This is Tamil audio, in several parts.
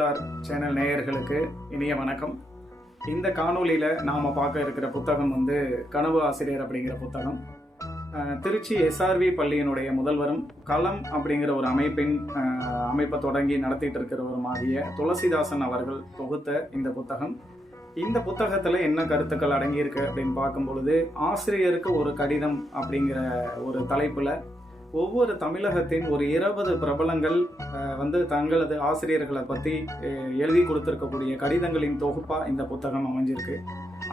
வள்ளலார் சேனல் நேயர்களுக்கு இனிய வணக்கம். இந்த காணொலியில் நாம் பார்க்க இருக்கிற புத்தகம் கனவு ஆசிரியர் அப்படிங்கிற புத்தகம். திருச்சி SRV பள்ளியினுடைய முதல்வரும் களம் அப்படிங்கிற ஒரு அமைப்பை தொடங்கி நடத்திட்டு இருக்கிறவருமாகிய துளசிதாசன் அவர்கள் தொகுத்த இந்த புத்தகம். இந்த புத்தகத்தில் என்ன கருத்துக்கள் அடங்கியிருக்கு அப்படின்னு பார்க்கும் பொழுது, ஆசிரியருக்கு ஒரு கடிதம் அப்படிங்கிற ஒரு தலைப்பில் ஒவ்வொரு தமிழகத்தின் ஒரு 20 பிரபலங்கள் தங்களது ஆசிரியர்களை பற்றி எழுதி கொடுத்துருக்கக்கூடிய கடிதங்களின் தொகுப்பாக இந்த புத்தகம் அமைஞ்சிருக்கு.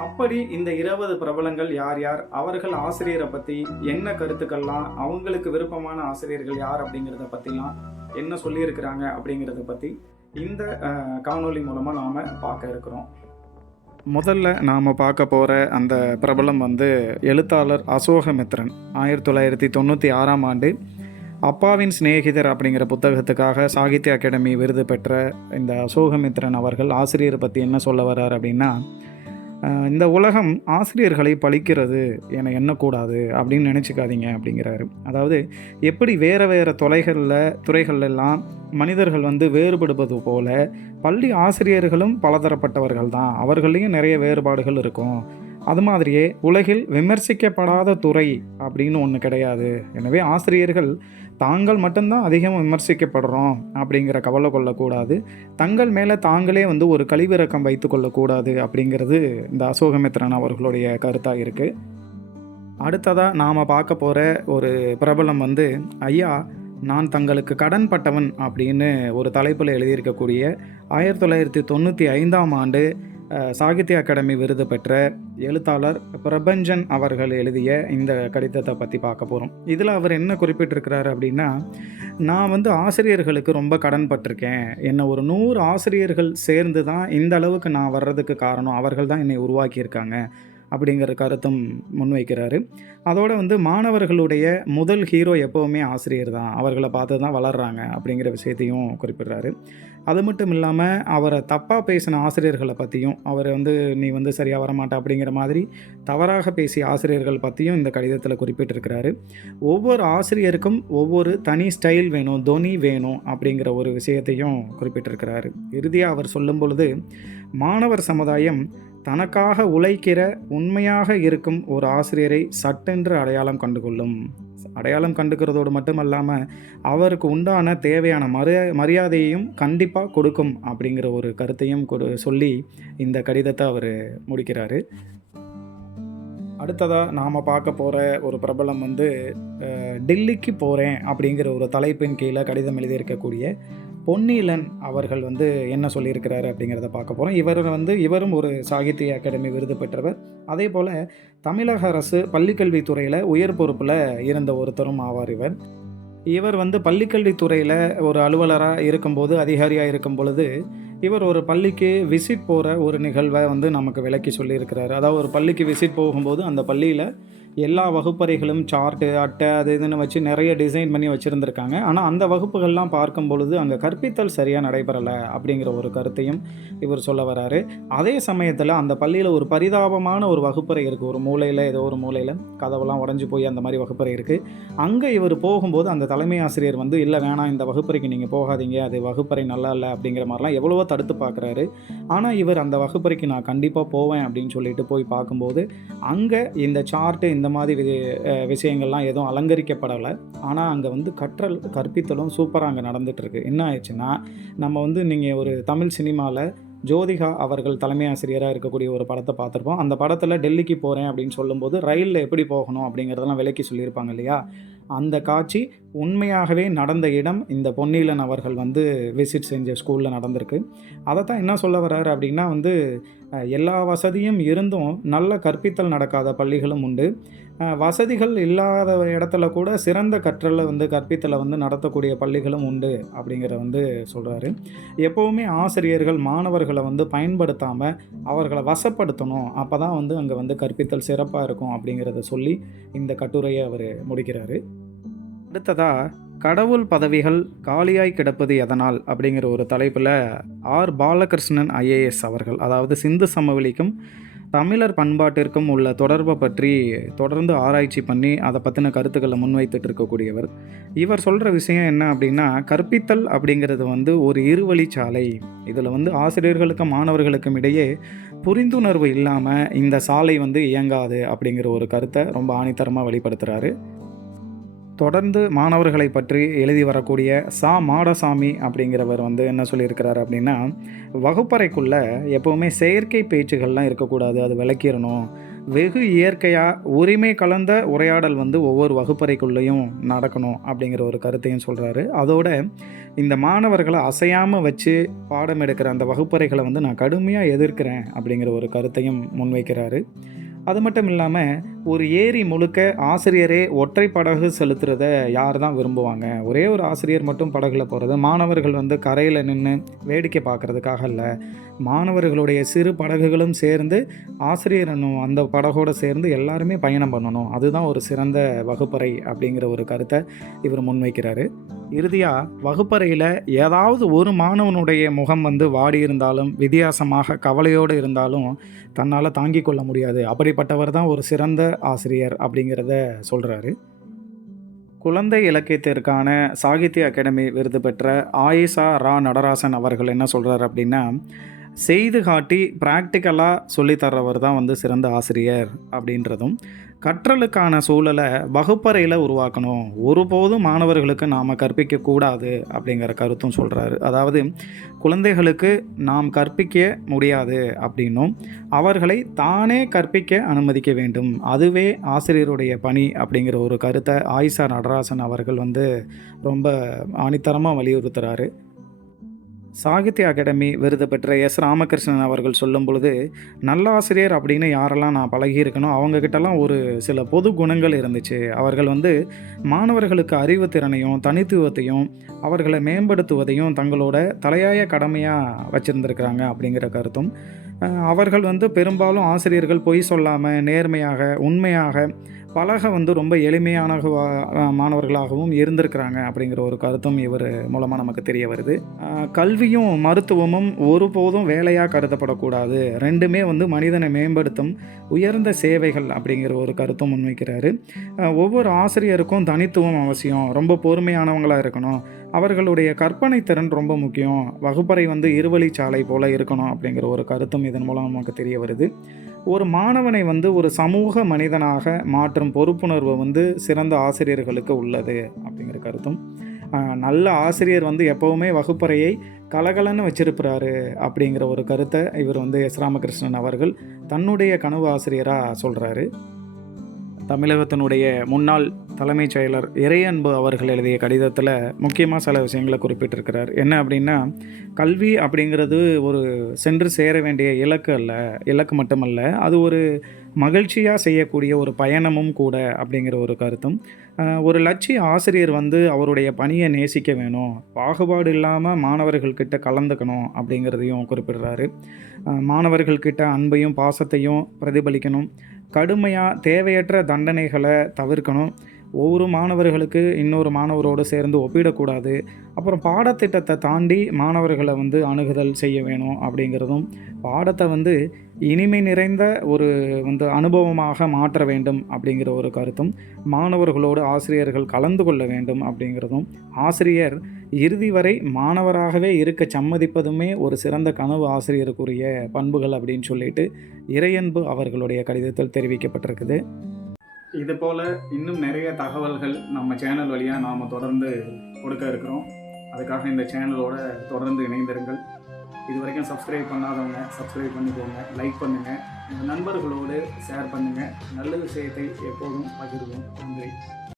அப்படி இந்த 20 பிரபலங்கள் யார் யார், அவர்கள் ஆசிரியரை பற்றி என்ன கருத்துக்கள்லாம், அவங்களுக்கு விருப்பமான ஆசிரியர்கள் யார் அப்படிங்கிறத பற்றிலாம் என்ன சொல்லியிருக்கிறாங்க அப்படிங்கிறத பற்றி இந்த காணொலி மூலமாக நாம் பார்க்க இருக்கிறோம். முதல்ல நாம் பார்க்க போகிற அந்த பிரபலம் எழுத்தாளர் அசோகமித்ரன். 1996ஆம் ஆண்டு அப்பாவின் சிநேகிதர் அப்படிங்கிற புத்தகத்துக்காக சாகித்ய அகாடமி விருது பெற்ற இந்த அசோகமித்ரன் அவர்கள் ஆசிரியரை பற்றி என்ன சொல்ல வர்றார் அப்படின்னா, இந்த உலகம் ஆசிரியர்களை பழிக்கிறது என எண்ணக்கூடாது அப்படின்னு நினச்சிக்காதீங்க அப்படிங்கிறாரு. அதாவது எப்படி வேறு துறைகளெல்லாம் மனிதர்கள் வேறுபடுவது போல பள்ளி ஆசிரியர்களும் பலதரப்பட்டவர்கள் தான், அவர்களையும் நிறைய வேறுபாடுகள் இருக்கும். அது மாதிரியே உலகில் விமர்சிக்கப்படாத துறை அப்படின்னு ஒன்று கிடையாது. எனவே ஆசிரியர்கள் தாங்கள் மட்டும்தான் அதிகம் விமர்சிக்கப்படுறோம் அப்படிங்கிற கவலை கொள்ளக்கூடாது, தங்கள் மேலே தாங்களே ஒரு கழிவிறக்கம் வைத்து கொள்ளக்கூடாது அப்படிங்கிறது இந்த அசோகமித்ரன் அவர்களுடைய கருத்தாக இருக்குது. அடுத்ததாக நாம் பார்க்க போகிற ஒரு பிரபலம் ஐயா நான் தங்களுக்கு கடன் பட்டவன் அப்படின்னு ஒரு தலைப்பில் எழுதியிருக்கக்கூடிய 1995ஆம் ஆண்டு சாகித்ய அகாடமி விருது பெற்ற எழுத்தாளர் பிரபஞ்சன் அவர்கள் எழுதிய இந்த கடிதத்தை பற்றி பார்க்க போகிறோம். இதில் அவர் என்ன குறிப்பிட்டிருக்கிறார் அப்படின்னா, நான் ஆசிரியர்களுக்கு ரொம்ப கடன் பட்டிருக்கேன். என்னை ஒரு 100 ஆசிரியர்கள் சேர்ந்து தான் இந்த அளவுக்கு நான் வர்றதுக்கு காரணம், அவர்கள் தான் என்னை உருவாக்கியிருக்காங்க அப்படிங்கிற கருத்தும் முன்வைக்கிறாரு. அதோடு மாணவர்களுடைய முதல் ஹீரோ எப்போவுமே ஆசிரியர் தான், அவர்களை பார்த்து தான் வளர்கிறாங்க அப்படிங்கிற விஷயத்தையும் குறிப்பிடுறாரு. அது மட்டும் இல்லாமல் அவரை தப்பாக பேசின ஆசிரியர்களை பற்றியும், அவர் நீ சரியாக வரமாட்டா அப்படிங்கிற மாதிரி தவறாக பேசிய ஆசிரியர்கள் பற்றியும் இந்த கடிதத்தில் குறிப்பிட்டிருக்கிறாரு. ஒவ்வொரு ஆசிரியருக்கும் ஒவ்வொரு தனி ஸ்டைல் வேணும், தொனி வேணும் அப்படிங்கிற ஒரு விஷயத்தையும் குறிப்பிட்டிருக்கிறாரு. இறுதியாக அவர் சொல்லும் பொழுது, மாணவர் சமுதாயம் தனக்காக உழைக்கிற உண்மையாக இருக்கும் ஒரு ஆசிரியரை சட்டென்று அடையாளம் கண்டுகொள்ளும். அடையாளம் கண்டுக்கிறதோடு மட்டுமல்லாமல் அவருக்கு உண்டான தேவையான மரியாதையையும் கண்டிப்பாக கொடுக்கும் அப்படிங்கிற ஒரு கருத்தையும் சொல்லி இந்த கடிதத்தை அவர் முடிக்கிறாரு. அடுத்ததாக நாம் பார்க்க போகிற ஒரு பிரபலம் டெல்லிக்கு போகிறேன் அப்படிங்கிற ஒரு தலைப்பின் கீழே கடிதம் எழுதியிருக்கக்கூடிய பொன்னீலன் அவர்கள் என்ன சொல்லியிருக்கிறாரு அப்படிங்கிறத பார்க்க போகிறோம். இவரும் ஒரு சாகித்ய அகாடமி விருது பெற்றவர். அதே போல் தமிழக அரசு பள்ளிக்கல்வித்துறையில் உயர் பொறுப்பில் இருந்த ஒருத்தரும் ஆவார். இவர் பள்ளிக்கல்வித்துறையில் ஒரு அலுவலராக இருக்கும்போது, அதிகாரியாக இருக்கும் பொழுது இவர் ஒரு பள்ளிக்கு விசிட் போகிற ஒரு நிகழ்வை நமக்கு விளக்கி சொல்லியிருக்கிறாரு. அதாவது ஒரு பள்ளிக்கு விசிட் போகும்போது அந்த பள்ளியில் எல்லா வகுப்பறைகளும் சார்ட்டு, அட்டை, அது இதுன்னு வச்சு நிறைய டிசைன் பண்ணி வச்சுருந்துருக்காங்க. ஆனால் அந்த வகுப்புகள்லாம் பார்க்கும் பொழுது அங்கே கற்பித்தல் சரியாக நடைபெறலை அப்படிங்கிற ஒரு கருத்தையும் இவர் சொல்ல வராரு. அதே சமயத்தில் அந்த பள்ளியில் ஒரு பரிதாபமான ஒரு வகுப்பறை இருக்குது. ஒரு மூலையில், ஏதோ ஒரு மூலையில் கதவெல்லாம் உடஞ்சி போய் அந்த மாதிரி வகுப்பறை இருக்குது. அங்கே இவர் போகும்போது அந்த தலைமை ஆசிரியர் இல்லை வேணாம், இந்த வகுப்பறைக்கு நீங்கள் போகாதீங்க, அது வகுப்பறை நல்லா இல்லை அப்படிங்கிற மாதிரிலாம் எவ்வளவோ தடுத்து பார்க்குறாரு. ஆனால் இவர் அந்த வகுப்பறைக்கு நான் கண்டிப்பாக போவேன் அப்படின்னு சொல்லிட்டு போய் பார்க்கும்போது அங்கே இந்த சார்ட்டு, இந்த மாதிரி விஷயங்கள்லாம் எதுவும் அலங்கரிக்கப்படலை. ஆனால் அங்கே கற்பித்தலும் சூப்பராக அங்கே நடந்துகிட்ருக்கு. என்ன ஆயிடுச்சுன்னா, நம்ம நீங்கள் ஒரு தமிழ் சினிமாவில் ஜோதிகா அவர்கள் தலைமை ஆசிரியராக இருக்கக்கூடிய ஒரு படத்தை பார்த்துருப்போம். அந்த படத்தில் டெல்லிக்கு போகிறேன் அப்படின்னு சொல்லும்போது ரயிலில் எப்படி போகணும் அப்படிங்கிறதெல்லாம் விளக்கி சொல்லியிருப்பாங்க இல்லையா? அந்த காட்சி உண்மையாகவே நடந்த இடம் இந்த பொன்னீலன் அவர்கள் விசிட் செஞ்ச ஸ்கூலில் நடந்திருக்கு. அதை தான் என்ன சொல்ல வர்றாரு அப்படின்னா, எல்லா வசதியும் இருந்தும் நல்ல கற்பித்தல் நடக்காத பள்ளிகளும் உண்டு, வசதிகள் இல்லாத இடத்துல கூட சிறந்த கற்றலை கற்பித்தலை நடத்தக்கூடிய பள்ளிகளும் உண்டு அப்படிங்கிற சொல்கிறாரு. எப்போவுமே ஆசிரியர்கள் மாணவர்களை பயன்படுத்தாமல் அவர்களை வசப்படுத்தணும், அப்போ தான் அங்கே கற்பித்தல் சிறப்பாக இருக்கும் அப்படிங்கிறத சொல்லி இந்த கட்டுரையை அவர் முடிக்கிறாரு. அடுத்ததாக கடவுள் பதவிகள் காலியாய் கிடப்பது எதனால் அப்படிங்கிற ஒரு தலைப்பில் பாலகிருஷ்ணன் IAS அவர்கள், அதாவது சிந்து சமவெளிக்கும் தமிழர் பண்பாட்டிற்கும் உள்ள தொடர்பை பற்றி தொடர்ந்து ஆராய்ச்சி பண்ணி அதை பற்றின கருத்துக்களை முன்வைத்துட்டு இருக்கக்கூடியவர். இவர் சொல்கிற விஷயம் என்ன அப்படின்னா, கற்பித்தல் அப்படிங்கிறது வந்து ஒரு இருவழிச்சாலை. இதில் வந்து ஆசிரியர்களுக்கும் மாணவர்களுக்கும் இடையே புரிந்துணர்வு இல்லாமல் இந்த சாலை வந்து இயங்காது அப்படிங்கிற ஒரு கருத்தை ரொம்ப ஆணித்தரமாக வெளிப்படுத்துகிறாரு. தொடர்ந்து மாணவர்களை பற்றி எழுதி வரக்கூடிய மாடசாமி அப்படிங்கிறவர் வந்து என்ன சொல்லியிருக்கிறார் அப்படின்னா, வகுப்பறைக்குள்ளே எப்போவுமே செயற்கை பேச்சுகள்லாம் இருக்கக்கூடாது, அது விளக்கிடணும். வெகு இயற்கையாக உரிமை கலந்த உரையாடல் வந்து ஒவ்வொரு வகுப்பறைக்குள்ளேயும் நடக்கணும் அப்படிங்கிற ஒரு கருத்தையும் சொல்கிறாரு. அதோட இந்த மாணவர்களை அசையாமல் வச்சு பாடம் எடுக்கிற அந்த வகுப்பறைகளை வந்து நான் கடுமையாக எதிர்க்கிறேன் அப்படிங்கிற ஒரு கருத்தையும் முன்வைக்கிறாரு. அது மட்டும் இல்லாமல் ஒரு ஏரி முழுக்க ஆசிரியரே ஒற்றை படகு செலுத்துறத யார் தான் விரும்புவாங்க? ஒரே ஒரு ஆசிரியர் மட்டும் படகுல போகிறது, மாணவர்கள் வந்து கரையில் நின்று வேடிக்கை பார்க்குறதுக்காக இல்லை. மாணவர்களுடைய சிறு படகுகளும் சேர்ந்து ஆசிரியர் அந்த படகோடு சேர்ந்து எல்லாருமே பயணம் பண்ணணும். அதுதான் ஒரு சிறந்த வகுப்பறை அப்படிங்கிற ஒரு கருத்தை இவர் முன்வைக்கிறாரு. இறுதியாக வகுப்பறையில் ஏதாவது ஒரு மாணவனுடைய முகம் வந்து வாடி இருந்தாலும், வித்தியாசமாக கவலையோடு இருந்தாலும் தன்னால் தாங்கிக் கொள்ள முடியாது. அப்படிப்பட்டவர் தான் ஒரு சிறந்த ஆசிரியர் அப்படிங்கிறத சொல்கிறாரு. குழந்தை இலக்கியத்திற்கான சாகித்ய அகாடமி விருது பெற்ற ஆயிஷா ரா நடராசன் அவர்கள் என்ன சொல்கிறார் அப்படின்னா, செய்து காட்டி ப்ராக்டிக்கலாக சொல்லித்தர்றவர் தான் வந்து சிறந்த ஆசிரியர் அப்படின்றதும், கற்றலுக்கான சூழலை வகுப்பறையில் உருவாக்கணும், ஒருபோதும் மாணவர்களுக்கு நாம் கற்பிக்கக்கூடாது அப்படிங்கிற கருத்தும் சொல்கிறாரு. அதாவது குழந்தைகளுக்கு நாம் கற்பிக்க முடியாது அப்படின்னும், அவர்களை தானே கற்பிக்க அனுமதிக்க வேண்டும், அதுவே ஆசிரியருடைய பணி அப்படிங்கிற ஒரு கருத்தை ஆயிஷா நடராசன் அவர்கள் வந்து ரொம்ப ஆணித்தரமாக வலியுறுத்துகிறாரு. சாகித்ய அகாடமி விருது பெற்ற ராமகிருஷ்ணன் அவர்கள் சொல்லும் பொழுது, நல்ல ஆசிரியர் அப்படின்னு யாரெல்லாம் நான் பழகியிருக்கணும், அவங்கக்கிட்டலாம் ஒரு சில பொது குணங்கள் இருந்துச்சு. அவர்கள் வந்து மாணவர்களுக்கு அறிவுத்திறனையும் தனித்துவத்தையும் அவர்களை மேம்படுத்துவதையும் தங்களோட தலையாய கடமையாக வச்சுருந்துருக்கிறாங்க அப்படிங்கிற கருத்தும், அவர்கள் வந்து பெரும்பாலும் ஆசிரியர்கள் பொய் சொல்லாமல் நேர்மையாக உண்மையாக பழக வந்து ரொம்ப எளிமையான மாணவர்களாகவும் இருந்திருக்கிறாங்க அப்படிங்கிற ஒரு கருத்தும் இவர் மூலமாக நமக்கு தெரிய வருது. கல்வியும் மருத்துவமும் ஒருபோதும் வேலையாக கருதப்படக்கூடாது, ரெண்டுமே வந்து மனிதனை மேம்படுத்தும் உயர்ந்த சேவைகள் அப்படிங்கிற ஒரு கருத்தும் முன்வைக்கிறாரு. ஒவ்வொரு ஆசிரியருக்கும் தனித்துவம் அவசியம், ரொம்ப பொறுமையானவங்களாக இருக்கணும், அவர்களுடைய கற்பனை திறன் ரொம்ப முக்கியம், வகுப்பறை வந்து இருவழிச்சாலை போல் இருக்கணும் அப்படிங்கிற ஒரு கருத்தும் இதன் மூலம் நமக்கு தெரிய வருது. ஒரு மாணவனை வந்து ஒரு சமூக மனிதனாக மாற்றும் பொறுப்புணர்வு வந்து சிறந்த ஆசிரியர்களுக்கு உள்ளது அப்படிங்கிற கருத்தும், நல்ல ஆசிரியர் வந்து எப்போவுமே வகுப்பறையை கலகலன்னு வச்சிருக்கிறாரு அப்படிங்கிற ஒரு கருத்தை இவர் வந்து ராமகிருஷ்ணன் அவர்கள் தன்னுடைய கனவு ஆசிரியராக சொல்கிறாரு. தமிழகத்தினுடைய முன்னாள் தலைமைச் செயலர் இறையன்பு அவர்கள் எழுதிய கடிதத்தில் முக்கியமாக சில விஷயங்களை குறிப்பிட்டிருக்கிறார். என்ன அப்படின்னா, கல்வி அப்படிங்கிறது ஒரு சென்று சேர வேண்டிய இலக்கு அல்ல, இலக்கு மட்டுமல்ல, அது ஒரு மகிழ்ச்சியாக செய்யக்கூடிய ஒரு பயணமும் கூட அப்படிங்கிற ஒரு கருத்தும், ஒரு லட்சிய ஆசிரியர் வந்து அவருடைய பணியை நேசிக்க வேணும், பாகுபாடு இல்லாமல் மாணவர்கள்கிட்ட கலந்துக்கணும் அப்படிங்கிறதையும் குறிப்பிடுறாரு. மாணவர்கள்கிட்ட அன்பையும் பாசத்தையும் பிரதிபலிக்கணும், கடுமையாக தேவையற்ற தண்டனைகளை தவிர்க்கணும், ஒவ்வொரு மாணவர்களுக்கு இன்னொரு மாணவரோடு சேர்ந்து ஒப்பிடக்கூடாது, அப்புறம் பாடத்திட்டத்தை தாண்டி மாணவர்களை வந்து அணுகுதல் செய்ய வேணும் அப்படிங்கிறதும், பாடத்தை வந்து இனிமை நிறைந்த ஒரு வந்து அனுபவமாக மாற்ற வேண்டும் அப்படிங்கிற ஒரு கருத்தும், மாணவர்களோடு ஆசிரியர்கள் கலந்து கொள்ள வேண்டும் அப்படிங்கிறதும், ஆசிரியர் இறுதி வரை மாணவராகவே இருக்க சம்மதிப்பதுமே ஒரு சிறந்த கனவு ஆசிரியருக்குரிய பண்புகள் அப்படின்னு சொல்லிட்டு இறையன்பு அவர்களுடைய கடிதத்தில் தெரிவிக்கப்பட்டிருக்குது. இது போல் இன்னும் நிறைய தகவல்கள் நம்ம சேனல் வழியாக நாம் தொடர்ந்து கொடுக்க இருக்கிறோம். அதுக்காக இந்த சேனலோட தொடர்ந்து இணைந்திருங்கள். இது வரைக்கும் சப்ஸ்கிரைப் பண்ணாதவங்க சப்ஸ்கிரைப் பண்ணிக்கோங்க, லைக் பண்ணுங்கள், உங்கள் நண்பர்களோடு ஷேர் பண்ணுங்கள். நல்ல விஷயத்தை எப்போதும் பகிர்வோம். நன்றி.